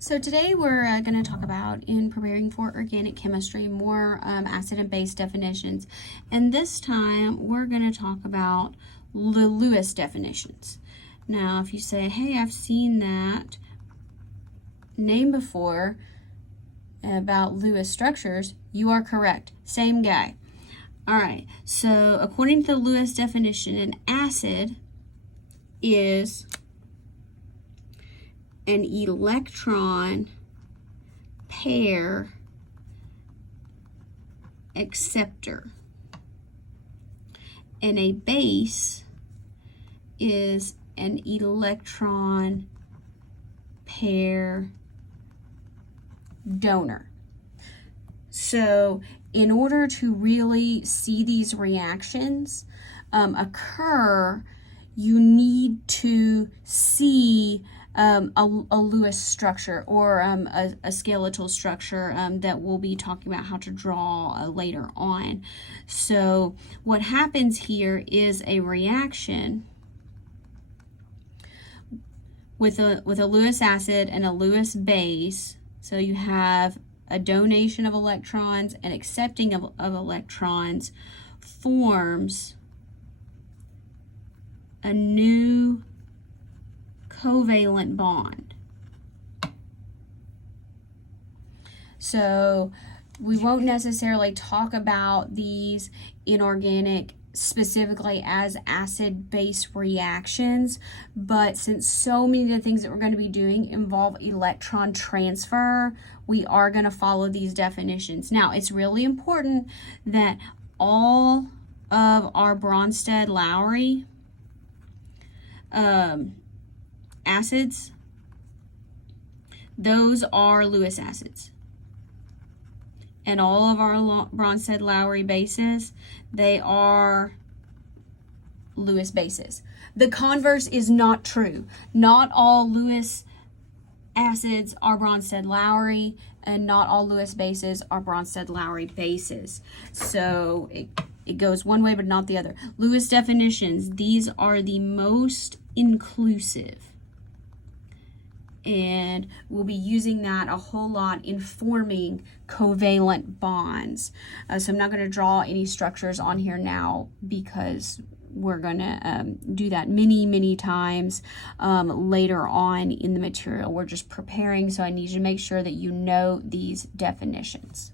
So today we're going to talk about, in preparing for organic chemistry, more acid and base definitions. And this time we're going to talk about the Lewis definitions. Now, if you say, hey, I've seen that name before about Lewis structures, you are correct. Same guy. All right, so according to the Lewis definition, an acid is an electron pair acceptor, and a base is an electron pair donor. So in order to really see these reactions occur, you need to see a Lewis structure or a skeletal structure that we'll be talking about how to draw later on. So what happens here is a reaction with a Lewis acid and a Lewis base. So you have a donation of electrons and accepting of electrons forms a new covalent bond. So we won't necessarily talk about these inorganic specifically as acid-base reactions, but since so many of the things that we're going to be doing involve electron transfer, we are going to follow these definitions. Now, it's really important that all of our Bronsted-Lowry acids, those are Lewis acids. And all of our Bronsted-Lowry bases, they are Lewis bases. The converse is not true. Not all Lewis acids are Bronsted-Lowry, and not all Lewis bases are Bronsted-Lowry bases. So it goes one way but not the other. Lewis definitions, these are the most inclusive. And we'll be using that a whole lot in forming covalent bonds. So I'm not going to draw any structures on here now because we're going to do that many times later on in the material. We're just preparing, so I need you to make sure that you know these definitions.